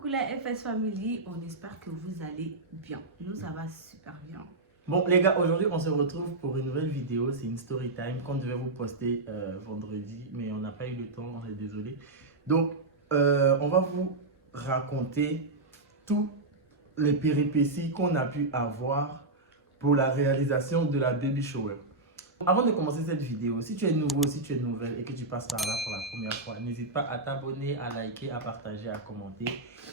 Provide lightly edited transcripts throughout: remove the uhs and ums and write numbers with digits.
coucou la FS Family, on espère que vous allez bien. Nous, ça va super bien. Bon les gars, aujourd'hui on se retrouve pour une nouvelle vidéo. C'est une story time qu'on devait vous poster vendredi, mais on n'a pas eu le temps, on est désolé. Donc on va vous raconter toutes les péripéties qu'on a pu avoir pour la réalisation de la baby shower. Avant de commencer cette vidéo, si tu es nouveau, si tu es nouvelle et que tu passes par là pour la première fois, n'hésite pas à t'abonner, à liker, à partager, à commenter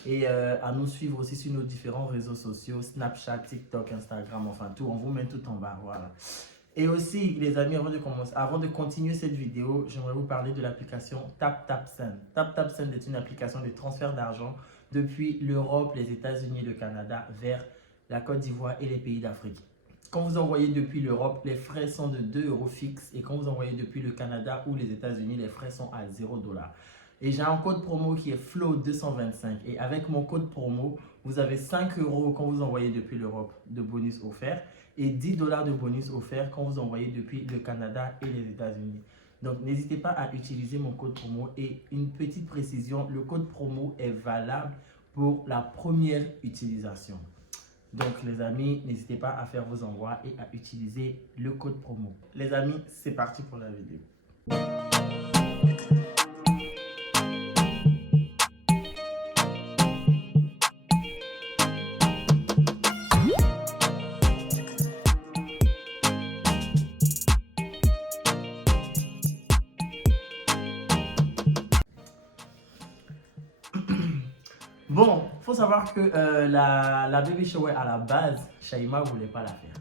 et à nous suivre aussi sur nos différents réseaux sociaux, Snapchat, TikTok, Instagram, enfin tout, on vous met tout en bas, voilà. Et aussi les amis, avant de continuer cette vidéo, j'aimerais vous parler de l'application TapTapSend. TapTapSend est une application de transfert d'argent depuis l'Europe, les États-Unis, le Canada vers la Côte d'Ivoire et les pays d'Afrique. Quand vous envoyez depuis l'Europe, les frais sont de 2 € fixes. Et quand vous envoyez depuis le Canada ou les États-Unis, les frais sont à 0 $. Et j'ai un code promo qui est FLOW225. Et avec mon code promo, vous avez 5 € quand vous envoyez depuis l'Europe de bonus offert. Et 10 $ de bonus offert quand vous envoyez depuis le Canada et les États-Unis. Donc n'hésitez pas à utiliser mon code promo. Et une petite précision, le code promo est valable pour la première utilisation. Donc les amis, n'hésitez pas à faire vos envois et à utiliser le code promo. Les amis, c'est parti pour la vidéo. Bon, faut savoir que la baby shower à la base, Shaima voulait pas la faire.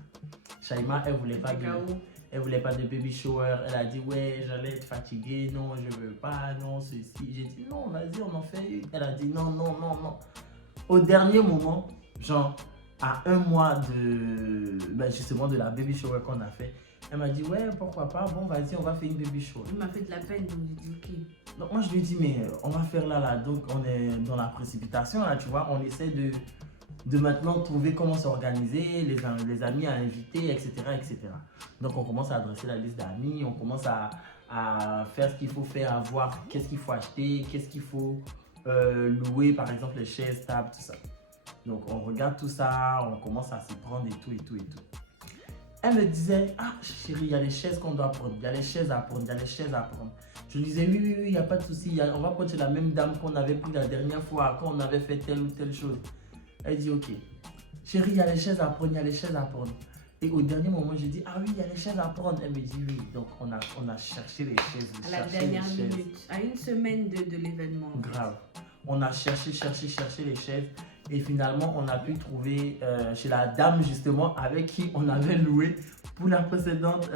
Shaima, elle voulait pas de baby shower. Elle a dit ouais, j'allais être fatiguée, non, je veux pas, non, ceci. J'ai dit non, vas-y, on en fait une. Elle a dit non, non, non, non. Au dernier moment, genre à un mois justement de la baby shower qu'on a fait, elle m'a dit ouais, pourquoi pas, bon vas-y, on va faire une baby shower. Il m'a fait de la peine, donc j'ai dit ok. Donc moi je lui ai dit mais on va faire là, donc on est dans la précipitation là, tu vois, on essaie de maintenant trouver comment s'organiser, les amis à inviter, etc., etc. Donc on commence à adresser la liste d'amis, on commence à faire ce qu'il faut faire, à voir qu'est-ce qu'il faut acheter, qu'est-ce qu'il faut louer, par exemple les chaises, tables, tout ça. Donc on regarde tout ça, on commence à s'y prendre et tout et tout et tout. Elle me disait, ah chérie, il y a les chaises qu'on doit prendre, il y a les chaises à prendre, il y a les chaises à prendre. Je lui disais, oui, il n'y a pas de souci, on va prendre la même dame qu'on avait pris la dernière fois, quand on avait fait telle ou telle chose. Elle dit, ok. Chérie, il y a les chaises à prendre, il y a les chaises à prendre. Et au dernier moment, j'ai dit, ah oui, il y a les chaises à prendre. Elle me dit, oui. Donc, on a cherché les chaises. À la dernière minute, à une semaine de l'événement. Grave. On a cherché les chaises. Et finalement, on a pu trouver chez la dame, justement, avec qui on avait loué pour la précédente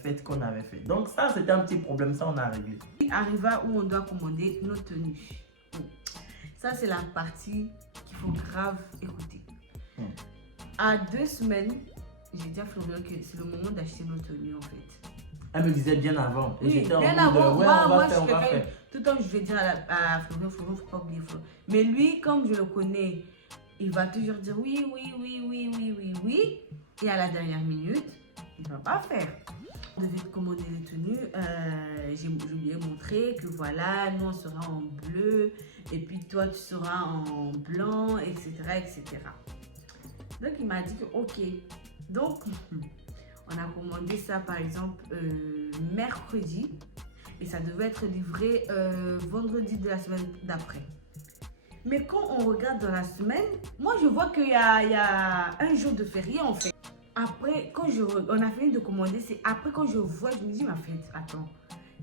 fête qu'on avait fait. Donc ça, c'était un petit problème, ça on a réglé. Arriva où on doit commander nos tenues. Ça, c'est la partie qu'il faut grave écouter. À 2 semaines, j'ai dit à Florian que c'est le moment d'acheter nos tenues en fait. Elle me disait bien avant. Et oui, j'étais en bien mode avant. ouais, moi, on va je faire. Tout le temps, je vais dire à Florian, faut pas oublier Florian. Mais lui, comme je le connais, il va toujours dire oui. Et à la dernière minute, il ne va pas faire. On devait commander les tenues. Je lui ai montré que voilà, nous on sera en bleu. Et puis toi, tu seras en blanc, etc. Donc il m'a dit que ok. Donc, on a commandé ça par exemple mercredi. Et ça devait être livré vendredi de la semaine d'après. Mais quand on regarde dans la semaine, moi je vois qu'il y a un jour de férié en fait. Après, quand on a fini de commander, c'est après quand je vois, je me dis, ma fête, attends,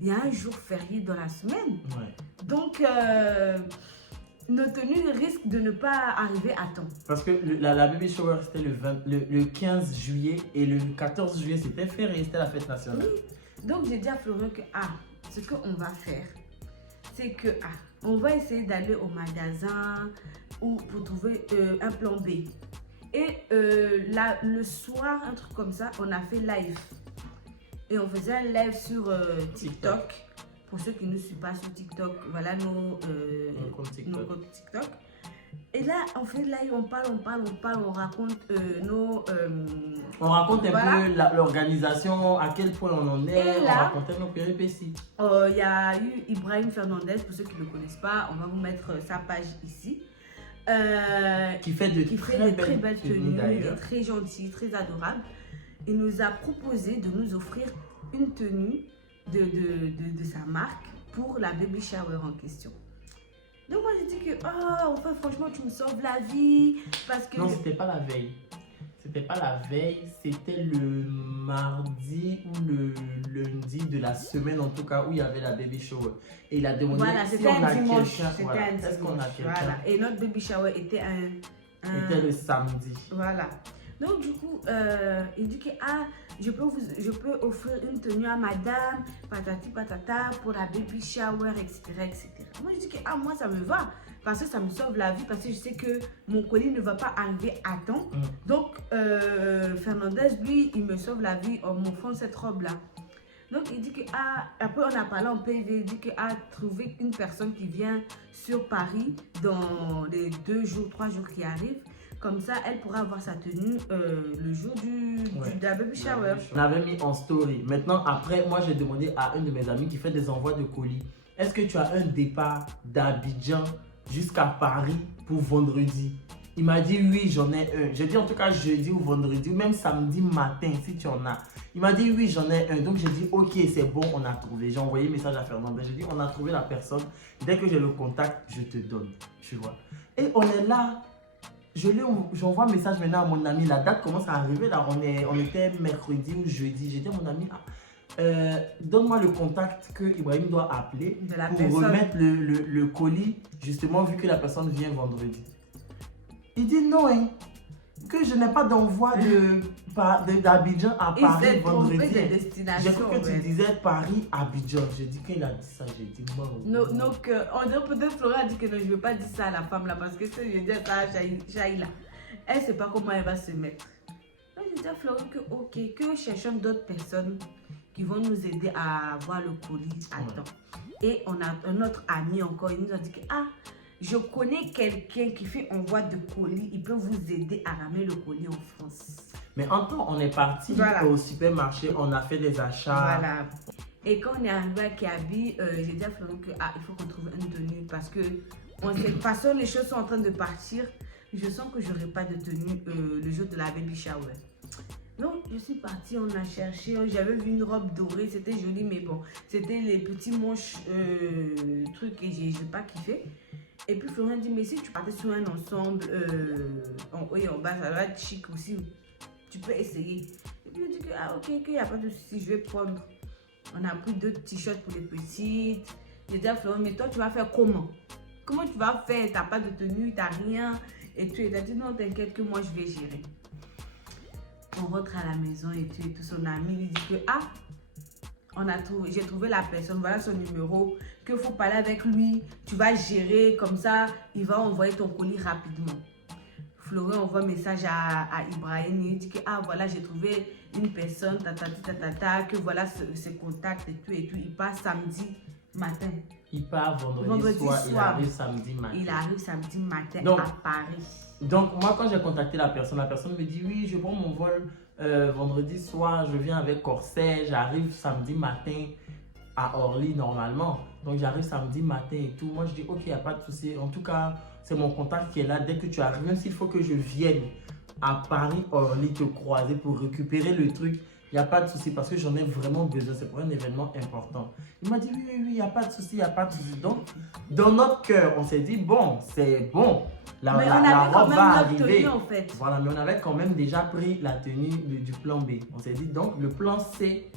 il y a un jour férié dans la semaine. Ouais. Donc, nos tenues risquent de ne pas arriver à temps. Parce que la baby shower, c'était le 15 juillet et le 14 juillet, c'était férié, c'était la fête nationale. Oui. Donc, j'ai dit à Florian que, ce qu'on va faire, c'est que, on va essayer d'aller au magasin pour trouver un plan B. Et le soir, un truc comme ça, on a fait live. Et on faisait un live sur TikTok. Pour ceux qui ne suivent pas sur TikTok, voilà nos comptes TikTok. Et là, on fait live, on parle, on raconte on raconte un peu l'organisation, à quel point on en est, et on là, racontait nos péripéties. Il y a eu Ibrahim Fernandez, pour ceux qui ne le connaissent pas, on va vous mettre sa page ici. qui fait de très belles tenues d'ailleurs. Très gentil, très adorable. Il nous a proposé de nous offrir une tenue de sa marque pour la baby shower en question. Donc moi j'ai dit que, enfin franchement tu me sauves la vie parce que... Non, c'était pas la veille. C'était pas la veille, c'était le mardi ou le lundi de la semaine en tout cas où il y avait la baby shower. Et il a demandé si on a quelqu'un. Voilà, est-ce qu'on a quelqu'un? Voilà. Et notre baby shower était C'était le samedi. Voilà. Donc du coup, il dit que je peux offrir une tenue à madame, patati patata, pour la baby shower, etc. etc. Moi je dis que moi ça me va. Parce que ça me sauve la vie, parce que je sais que mon colis ne va pas arriver à temps. Donc, Fernandez, lui, il me sauve la vie en m'offrant cette robe-là. Donc, il dit que, après on a parlé en PV, il dit que, trouver une personne qui vient sur Paris dans les 2 jours, 3 jours qui arrivent. Comme ça, elle pourra avoir sa tenue le jour de la baby shower. On avait mis en story. Maintenant, après, moi, j'ai demandé à une de mes amies qui fait des envois de colis. Est-ce que tu as un départ d'Abidjan jusqu'à Paris pour vendredi? Il m'a dit oui, j'en ai un. J'ai dit en tout cas jeudi ou vendredi ou même samedi matin si tu en as. Il m'a dit oui, j'en ai un. Donc j'ai dit ok, c'est bon, on a trouvé. J'ai envoyé un message à Fernandez. J'ai dit on a trouvé la personne. Dès que j'ai le contact, je te donne. Tu vois. Et on est là. J'envoie un message maintenant à mon ami. La date commence à arriver là. On était mercredi ou jeudi. J'ai dit à mon ami, donne-moi le contact que Ibrahim doit appeler pour remettre le colis, justement, vu que la personne vient vendredi. Il dit non, hein, que je n'ai pas d'envoi d'Abidjan à Paris vendredi. J'ai cru que tu disais Paris-Abidjan. J'ai dit qu'il a dit ça, j'ai dit bon. Donc, on dirait peut-être Flora a dit que non, je ne veux pas dire ça à la femme là, parce que si je dis ça à Jaïla, elle ne sait pas comment elle va se mettre. Donc, je dis à Flora que ok, que cherchons d'autres personnes qui vont nous aider à avoir le colis à temps. Et on a un autre ami encore, il nous a dit que je connais quelqu'un qui fait envoi de colis, il peut vous aider à ramener le colis en France. Mais en temps, on est parti au supermarché, on a fait des achats. Voilà. Et quand on est arrivé à Kiabi, j'ai dit à Florent que il faut qu'on trouve une tenue parce que on sait, de toute façon, les choses sont en train de partir. Je sens que je n'aurai pas de tenue le jour de la baby shower. Donc, je suis partie, on a cherché, j'avais vu une robe dorée, c'était joli, mais bon, c'était les petits manches trucs et j'ai pas kiffé. Et puis Florent dit, mais si tu partais sur un ensemble en haut et en bas, ça va être chic aussi, tu peux essayer. Et puis je dis que, ok, qu'il n'y a pas de souci, je vais prendre. On a pris 2 t-shirts pour les petites. J'ai dit à Florent, mais toi, tu vas faire comment? Comment tu vas faire? Tu n'as pas de tenue, tu n'as rien. Et tu as dit, non, t'inquiète que moi, je vais gérer. On rentre à la maison et tout son ami lui dit que j'ai trouvé la personne, voilà son numéro, qu'il faut parler avec lui, tu vas gérer comme ça, il va envoyer ton colis rapidement. Florent envoie un message à Ibrahim, il dit que voilà, j'ai trouvé une personne, que voilà ses contacts et tout, il passe samedi matin. Il part vendredi soir, il arrive samedi matin. Il arrive samedi matin à Paris. Donc, moi, quand j'ai contacté la personne me dit oui, je prends mon vol vendredi soir, je viens avec corset, j'arrive samedi matin à Orly normalement. Donc, j'arrive samedi matin et tout. Moi, je dis ok, il n'y a pas de souci. En tout cas, c'est mon contact qui est là. Dès que tu arrives, même s'il faut que je vienne à Paris, Orly, te croiser pour récupérer le truc, il n'y a pas de souci parce que j'en ai vraiment besoin. C'est pour un événement important. Il m'a dit oui, il n'y a pas de souci, il n'y a pas de souci. Donc, dans notre cœur, on s'est dit bon, c'est bon. La robe va arriver. Tenue, en fait. Voilà, mais on avait quand même déjà pris la tenue du plan B. On s'est dit donc le plan C,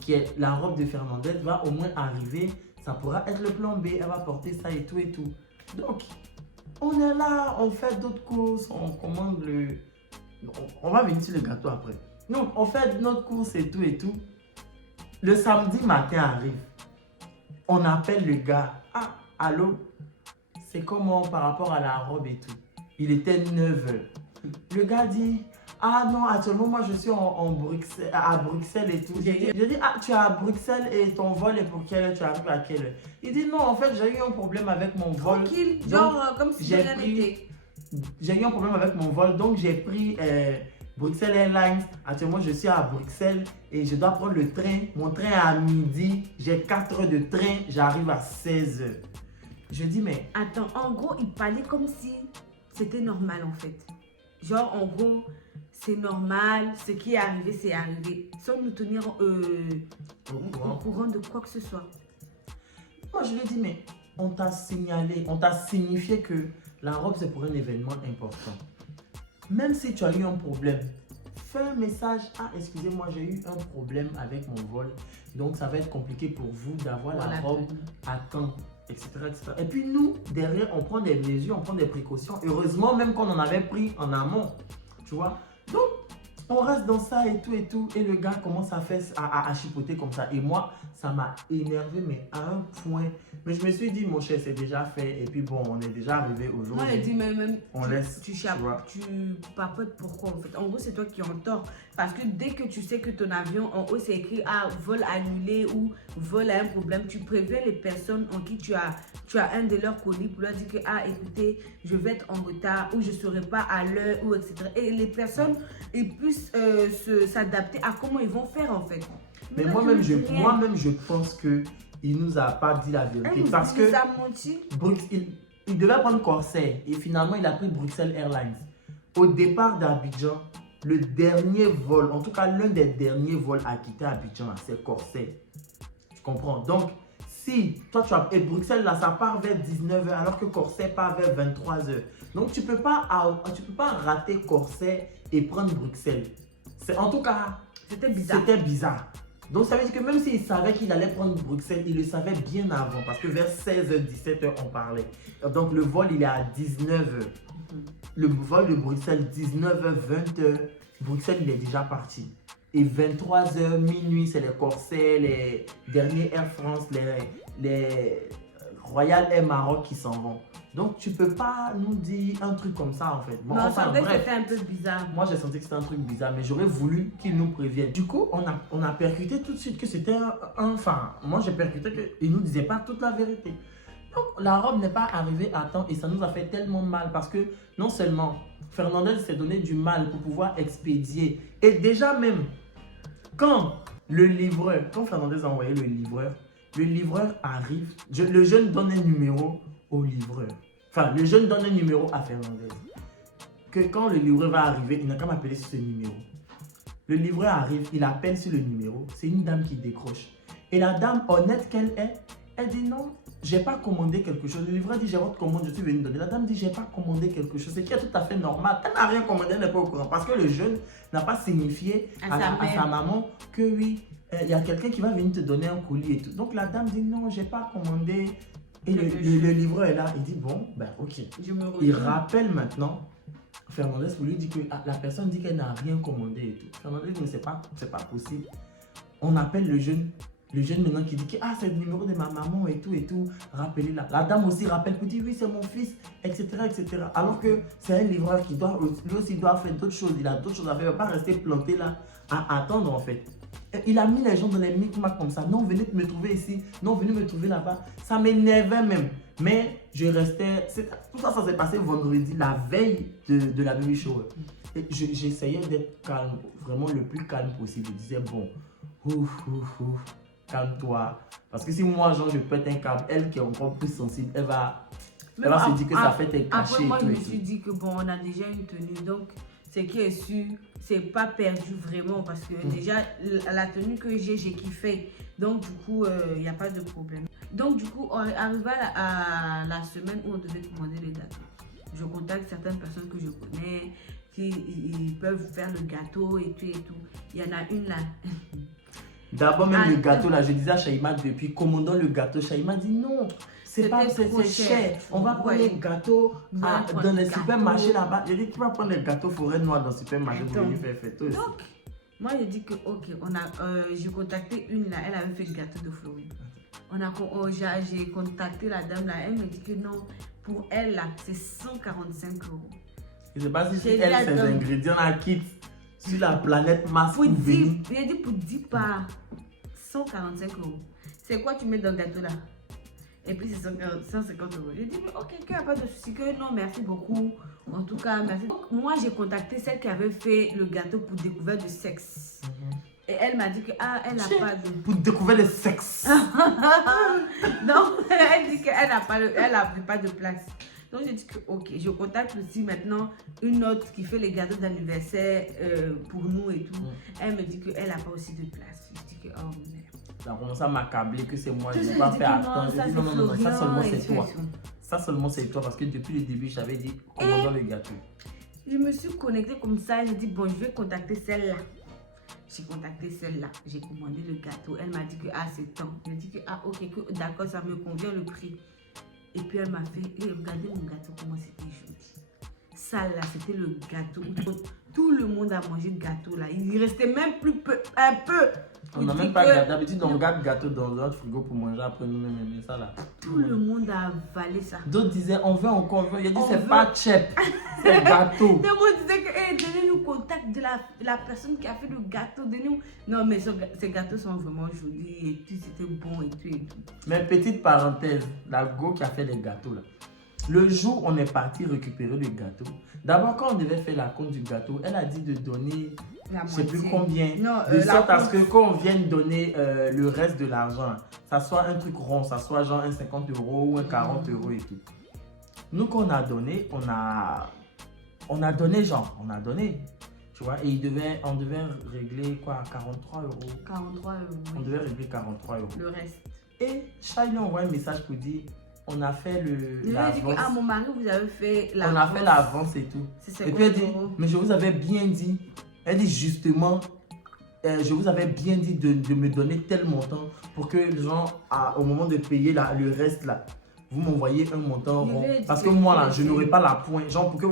qui est la robe de Fernandez, va au moins arriver. Ça pourra être le plan B. Elle va porter ça et tout et tout. Donc, on est là, on fait d'autres courses, on commande le... On va venir sur le gâteau après. Donc, on fait notre course et tout et tout. Le samedi matin arrive. On appelle le gars. Allô? C'est comment par rapport à la robe et tout? Il était 9h. Le gars dit, non, actuellement, moi, je suis à Bruxelles et tout. J'ai dit, tu es à Bruxelles et ton vol est pour quelle heure? Tu arrives à quelle heure? Il dit, non, en fait, j'ai eu un problème avec mon vol. Tranquille, genre, comme si j'ai rien été. J'ai eu un problème avec mon vol, donc j'ai pris Bruxelles Airlines. Actuellement, je suis à Bruxelles et je dois prendre le train. Mon train est à midi. J'ai 4 heures de train. J'arrive à 16h. Je dis, mais... Attends, en gros, il parlait comme si c'était normal en fait. Genre, en gros, c'est normal, ce qui est arrivé, c'est arrivé. Sans nous tenir au courant de quoi que ce soit. Moi, je lui ai dit, mais on t'a signalé, on t'a signifié que la robe, c'est pour un événement important. Même si tu as eu un problème, fais un message. Ah, excusez-moi, j'ai eu un problème avec mon vol. Donc, ça va être compliqué pour vous d'avoir la robe à temps, etc., etc. Et puis, nous, derrière, on prend des mesures, on prend des précautions. Heureusement, même qu'on en avait pris en amont. Tu vois? Donc, on reste dans ça et tout. Et le gars commence à chipoter comme ça. Et moi, ça m'a énervé, mais à un point. Mais je me suis dit, mon cher, c'est déjà fait. Et puis bon, on est déjà arrivé aujourd'hui. Moi, j'ai dit, même on laisse. Tu papotes pourquoi en fait? En gros, c'est toi qui es en tort. Parce que dès que tu sais que ton avion, en haut, c'est écrit vol annulé ou vol a un problème, tu préviens les personnes en qui tu as un de leurs colis pour leur dire que, écoutez, je vais être en retard ou je ne serai pas à l'heure ou etc. Et les personnes, ils puissent s'adapter à comment ils vont faire en fait. Mais moi-même, je pense qu'il ne nous a pas dit la vérité. Parce que il nous a menti. Il devait prendre Corsair et finalement, il a pris Bruxelles Airlines. Au départ d'Abidjan, le dernier vol, en tout cas l'un des derniers vols à quitter Abidjan, c'est Corsair. Tu comprends? Donc, si toi tu as... Et Bruxelles, là, ça part vers 19h alors que Corsair part vers 23h. Donc, tu ne peux pas rater Corsair et prendre Bruxelles. En tout cas, c'était bizarre. Donc, ça veut dire que même s'il savait qu'il allait prendre Bruxelles, il le savait bien avant. Parce que vers 16h, 17h, on parlait. Donc, le vol, il est à 19h. Le vol de Bruxelles, 19h, 20h. Bruxelles, il est déjà parti. Et 23h, minuit, c'est les Corsair, les derniers Air France, les Royal Air Maroc qui s'en vont. Donc, tu peux pas nous dire un truc comme ça, en fait. Bon, non, ça c'était un peu bizarre. Moi, j'ai senti que c'était un truc bizarre, mais j'aurais voulu qu'il nous prévienne. Du coup, on a percuté tout de suite que c'était enfin, moi, j'ai percuté qu'il nous disait pas toute la vérité. Donc, la robe n'est pas arrivée à temps et ça nous a fait tellement mal parce que non seulement Fernandez s'est donné du mal pour pouvoir expédier et déjà même, quand Fernandez a envoyé le livreur arrive, le jeune donne un numéro au livreur. Enfin, le jeune donne un numéro à Fernandez. Que quand le livreur va arriver, il n'a qu'à m'appeler sur ce numéro. Le livreur arrive, il appelle sur le numéro. C'est une dame qui décroche. Et la dame, honnête qu'elle est, elle dit non, j'ai pas commandé quelque chose. Le livreur dit j'ai votre commande, je suis venu donner. La dame dit j'ai pas commandé quelque chose. C'est qui est tout à fait normal. Elle n'a rien commandé, elle n'est pas au courant. Parce que le jeune n'a pas signifié à sa maman que oui, il y a quelqu'un qui va venir te donner un colis et tout. Donc la dame dit non, j'ai pas commandé. Et le livreur est là, il dit bon, ben ok. Il rappelle maintenant Fernandez pour lui dire que la personne dit qu'elle n'a rien commandé et tout. Fernandez dit mais c'est pas possible. On appelle le jeune maintenant qui dit que c'est le numéro de ma maman et tout, rappelez-la. La dame aussi rappelle pour dire oui c'est mon fils, etc. Alors que c'est un livreur qui lui aussi doit faire d'autres choses, il a d'autres choses à faire, il ne va pas rester planté là à attendre en fait. Il a mis les gens dans les micmacs comme ça. Non, venez me trouver ici. Non, venez me trouver là-bas. Ça m'énervait même. Mais je restais... Tout ça s'est passé vendredi, la veille de la baby shower. Et j'essayais d'être calme, vraiment le plus calme possible. Je disais, bon, calme-toi. Parce que si moi, genre, je pète un câble, elle qui est encore plus sensible, elle va se dire que ça fait tes cachets. Après, moi, je me suis dit que bon, on a déjà une tenue. Donc, ce qui est sûr, c'est pas perdu vraiment parce que déjà la tenue que j'ai kiffé. Donc du coup, il n'y a pas de problème. Donc du coup, on arrive à la semaine où on devait commander les gâteaux. Je contacte certaines personnes que je connais qui ils peuvent faire le gâteau et tout. Il y en a une là. D'abord même le gâteau là, je disais à Shaima depuis commandons le gâteau. Shaima dit non. C'est cher. On va prendre les gâteaux dans les supermarchés là-bas. J'ai dit, tu vas prendre les gâteaux forêt noire dans le supermarché pour venir faire fête aussi. Donc, moi j'ai dit que ok, j'ai contacté une là, elle avait fait le gâteau de Floride. J'ai contacté la dame là, elle me dit que non, pour elle là, c'est 145 €. Je ne sais pas si c'est elle, ses ingrédients là quittent sur la planète Mars pour venir. J'ai dit pour 10 par 145 €. C'est quoi tu mets dans le gâteau là? Et puis c'est 150 €. J'ai dit, ok, il n'y a pas de souci, que non, merci beaucoup. En tout cas, merci. Donc, moi, j'ai contacté celle qui avait fait le gâteau pour découverte de sexe. Et elle m'a dit que, elle n'a pas de... Pour découverte de sexe. Non, elle dit qu'elle n'avait pas de place. Donc, j'ai dit que, ok, je contacte aussi maintenant une autre qui fait les gâteaux d'anniversaire pour nous et tout. Elle me dit qu'elle n'a pas aussi de place. Je dis que, oh merde. Elle a commencé à m'accabler que c'est moi, Tout je ça, n'ai pas j'ai fait dit que attendre. non, J'ai dit non, ça seulement et c'est tout, toi. et tout. Ça seulement c'est toi parce que depuis le début, j'avais dit commandons le gâteau. Je me suis connectée comme ça. J'ai dit, bon, je vais contacter celle-là. J'ai contacté celle-là. J'ai commandé le gâteau. Elle m'a dit que, ah, c'est temps. J'ai dit que, ah, ok, que, d'accord, ça me convient le prix. Et puis, elle m'a fait, regardez mon gâteau, comment c'était joli. Ça, là, c'était le gâteau. Tout le monde a mangé le gâteau, là. Il restait même plus peu, un peu. On n'a même pas gâté. D'habitude, on garde gâteau dans notre frigo pour manger après nous-mêmes. Mais ça, là. Tout le monde a avalé ça. D'autres disaient, on veut encore, on veut. Il a dit, c'est pas chep, c'est gâteau. Tout le monde disait que, hey, donnez-nous le contact de la personne qui a fait le gâteau. Donnez-nous. Non, mais ces gâteaux sont vraiment jolis et tout, c'était bon et tout et tout. Mais petite parenthèse, la go qui a fait les gâteaux, là. Le jour où on est parti récupérer le gâteau, d'abord, quand on devait faire la compte du gâteau, elle a dit de donner, je ne sais plus combien, non, de sorte à ce que quand on vienne donner le reste de l'argent, ça soit un truc rond, ça soit genre un 50 € ou un 40 € et tout. Nous, qu'on a donné, on a donné genre, on a donné, tu vois, et on devait régler quoi, 43 €. 43 €. On devait régler 43 €. Le reste. Et Shai lui envoie un message pour dire, on a fait l'avance. Ah, mon mari, vous avez fait l'avance. On a fait l'avance et tout. Et puis elle dit, mais je vous avais bien dit. Elle dit justement, je vous avais bien dit de me donner tel montant pour que les gens, au moment de payer le reste là, vous m'envoyez un montant rond. Parce que moi là, je n'aurai pas la pointe. Genre pour que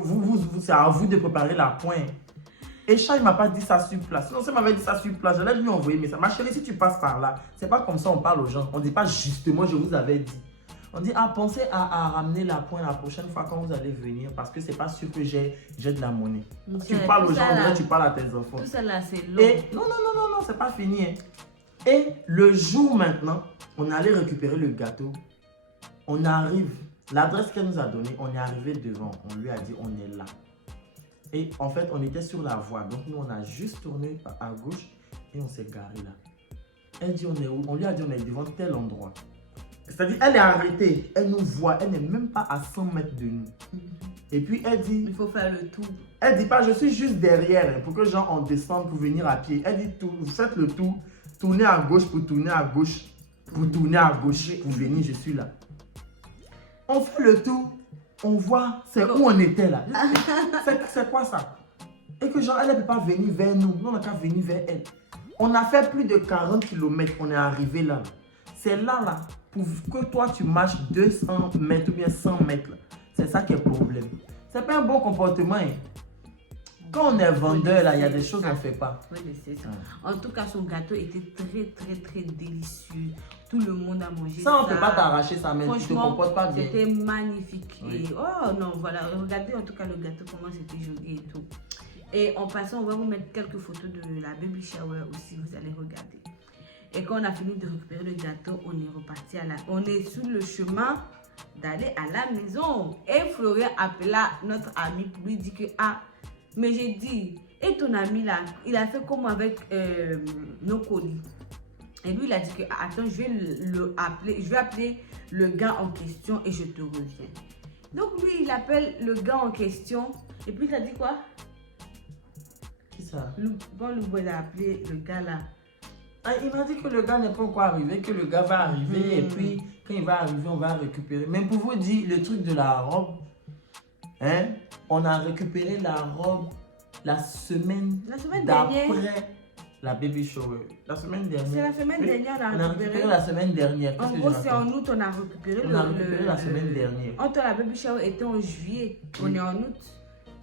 c'est à vous de préparer la pointe. Et Shai ne m'a pas dit ça sur place. Sinon, si elle m'avait dit ça sur place, j'allais lui envoyer. Mais ça, ma chérie, si tu passes par là, c'est pas comme ça on parle aux gens. On ne dit pas justement, je vous avais dit. On dit, ah, pensez à ramener la pointe la prochaine fois quand vous allez venir parce que c'est pas sûr que j'ai de la monnaie. Tu parles aux gens, tu parles à tes enfants. Tout ça là, c'est long. Et non, c'est pas fini. Hein. Et le jour maintenant, on est allé récupérer le gâteau. On arrive, l'adresse qu'elle nous a donnée, on est arrivé devant. On lui a dit, on est là. Et en fait, on était sur la voie. Donc nous, on a juste tourné à gauche et on s'est garé là. Elle dit, on est où? On lui a dit, on est devant tel endroit. C'est-à-dire, elle est arrêtée, elle nous voit, elle n'est même pas à 100 mètres de nous. Et puis, elle dit... Il faut faire le tour. Elle dit pas, je suis juste derrière, pour que les gens en descendent pour venir à pied. Elle dit, vous faites le tour, tournez à gauche pour tourner à gauche, pour tourner à gauche, pour venir, je suis là. On fait le tour, on voit, c'est où on était là. C'est quoi ça? Et que genre, elle ne peut pas venir vers nous, nous on n'a qu'à venir vers elle. On a fait plus de 40 km, on est arrivé là. C'est là, pour que toi tu marches 200 mètres ou bien 100 mètres. C'est ça qui est le problème. C'est pas un bon comportement. Hein. Quand on est vendeur, là, il y a des choses qu'on ne fait pas. Oui, c'est ça. En tout cas, son gâteau était très délicieux. Tout le monde a mangé ça. Ça, on ne peut pas t'arracher ça, mais tu te comportes pas bien. C'était magnifique. Oui. Et, oh non, voilà. Regardez en tout cas le gâteau, comment c'était joli et tout. Et en passant, on va vous mettre quelques photos de la baby shower aussi. Vous allez regarder. Et quand on a fini de récupérer le gâteau, on est reparti on est sur le chemin d'aller à la maison. Et Florian appela notre ami pour lui dire que, ah, mais j'ai dit, et ton ami là, il a fait comme avec nos colis. Et lui, il a dit que, ah, attends, je vais appeler le gars en question et je te reviens. Donc lui, il appelle le gars en question. Et puis il a dit quoi? Qui ça? Bon, il a appelé le gars là. Ah, il m'a dit que le gars n'est pas encore arrivé, que le gars va arriver et puis quand il va arriver, on va récupérer. Mais pour vous dire, le truc de la robe, hein, on a récupéré la robe la semaine dernière. D'après la baby shower. La semaine dernière. C'est la semaine dernière, on a récupéré la semaine dernière. En gros, c'est en août, on a récupéré la semaine dernière. Entre la baby shower était en juillet, on est en août.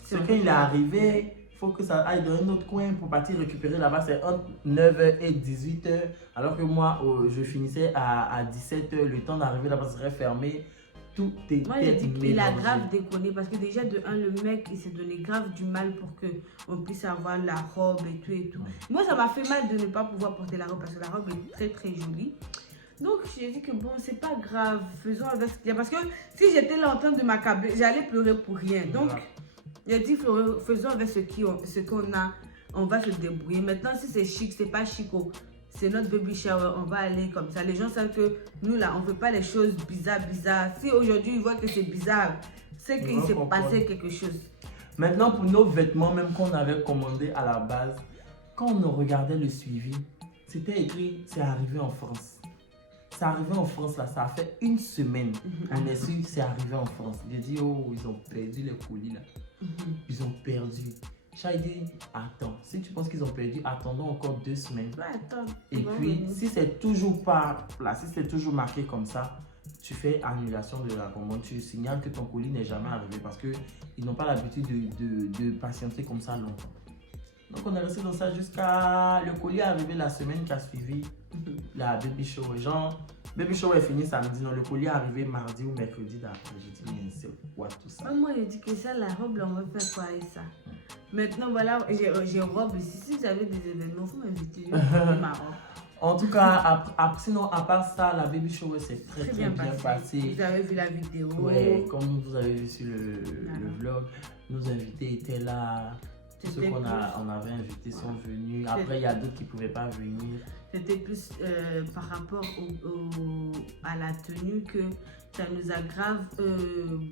C'est quand il est arrivé. Il faut que ça aille dans un autre coin pour partir récupérer là-bas. C'est entre 9h et 18h. Alors que moi, je finissais à 17h. Le temps d'arriver là-bas serait fermé. Tout était moi, j'ai dit qu'il a grave déconné. Parce que déjà, de un, le mec, il s'est donné grave du mal pour qu'on puisse avoir la robe et tout et tout. Ouais. Moi, ça m'a fait mal de ne pas pouvoir porter la robe parce que la robe est très jolie. Donc, j'ai dit que bon, c'est pas grave. Faisons avec ce qu'il y a. Parce que si j'étais là en train de m'accabler, j'allais pleurer pour rien. Donc... Il a dit, faisons avec ce qu'on a, on va se débrouiller. Maintenant, si c'est chic, c'est pas chic, c'est notre baby shower, on va aller comme ça. Les gens savent que nous, là, on ne fait pas les choses bizarres. Si aujourd'hui, ils voient que c'est bizarre, c'est qu'il s'est passé quelque chose. Maintenant, pour nos vêtements, même qu'on avait commandé à la base, quand on regardait le suivi, c'était écrit, c'est arrivé en France. C'est arrivé en France, là, ça a fait une semaine. On est sûr que c'est arrivé en France. J'ai dit, oh, ils ont perdu les colis, là. Ils ont perdu. J'ai dit, attends, si tu penses qu'ils ont perdu, attendons encore 2 semaines. Ouais, attends. Et puis, si c'est toujours pas là, si c'est toujours marqué comme ça, tu fais annulation de la commande. Tu signales que ton colis n'est jamais arrivé parce qu'ils n'ont pas l'habitude de patienter comme ça longtemps. Donc, on est resté dans ça jusqu'à le colis est arrivé la semaine qui a suivi la baby shower. Genre, baby shower est fini samedi, non, le colis est arrivé mardi ou mercredi d'après. J'ai dit, mais c'est quoi tout ça? Moi, j'ai dit que ça, la robe, là, on va faire quoi avec ça? Maintenant, voilà, j'ai robe ici. Si vous avez des événements, vous m'invitez, je vais ma robe. En tout cas, sinon, à part ça, la baby shower s'est très bien passé. Vous avez vu la vidéo? Ouais, comme vous avez vu sur le vlog, nos invités étaient là. Ceux qu'on avait invités sont venus. Après, il y a d'autres qui ne pouvaient pas venir. C'était plus par rapport à la tenue que ça nous a grave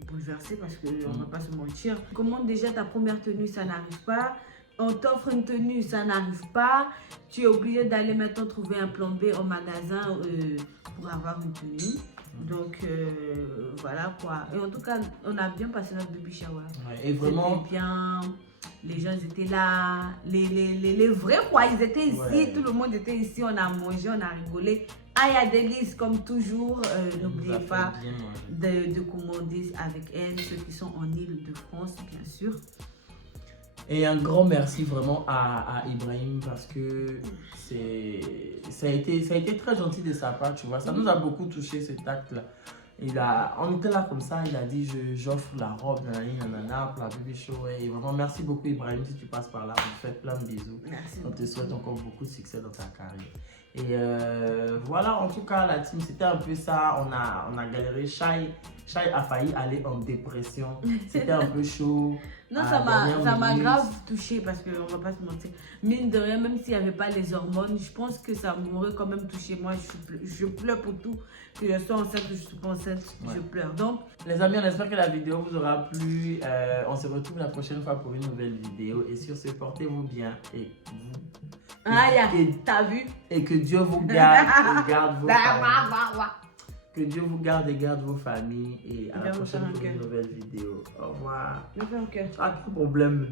bouleversé parce qu'on ne va pas se mentir. Comment déjà ta première tenue, ça n'arrive pas. On t'offre une tenue, ça n'arrive pas. Tu es obligé d'aller maintenant trouver un plan B au magasin pour avoir une tenue. Donc voilà quoi. Et en tout cas, on a bien passé notre baby shower. Ouais, et vraiment c'était bien. Les gens étaient là, les vrais quoi, ils étaient ici, ouais. Tout le monde était ici, on a mangé, on a rigolé. Il y a des listes comme toujours, n'oubliez pas de commander avec elle, ceux qui sont en Île-de-France bien sûr. Et un grand merci vraiment à Ibrahim parce que ça a été très gentil de sa part, tu vois, ça nous a beaucoup touché cet acte-là. On était là comme ça, il a dit j'offre la robe nanana, pour la baby shower. Et vraiment merci beaucoup Ibrahim, si tu passes par là, on te fait plein de bisous. Merci. On te souhaite encore beaucoup de succès dans ta carrière. Et voilà, en tout cas la team, c'était un peu ça, on a galéré. Shai a failli aller en dépression, c'était un peu chaud. Non, ça m'a grave touché parce qu'on va pas se mentir. Mine de rien, même s'il n'y avait pas les hormones, je pense que ça m'aurait quand même touché. Moi, je pleure pour tout. Que je sois enceinte, que je suis pas enceinte, je pleure. Donc, les amis, on espère que la vidéo vous aura plu. On se retrouve la prochaine fois pour une nouvelle vidéo. Et sur ce, portez-vous bien. Et t'as vu? Et que Dieu vous garde et garde vos familles. Que Dieu vous garde et garde vos familles. Et à la prochaine pour une nouvelle vidéo. Au revoir. Pas de problème.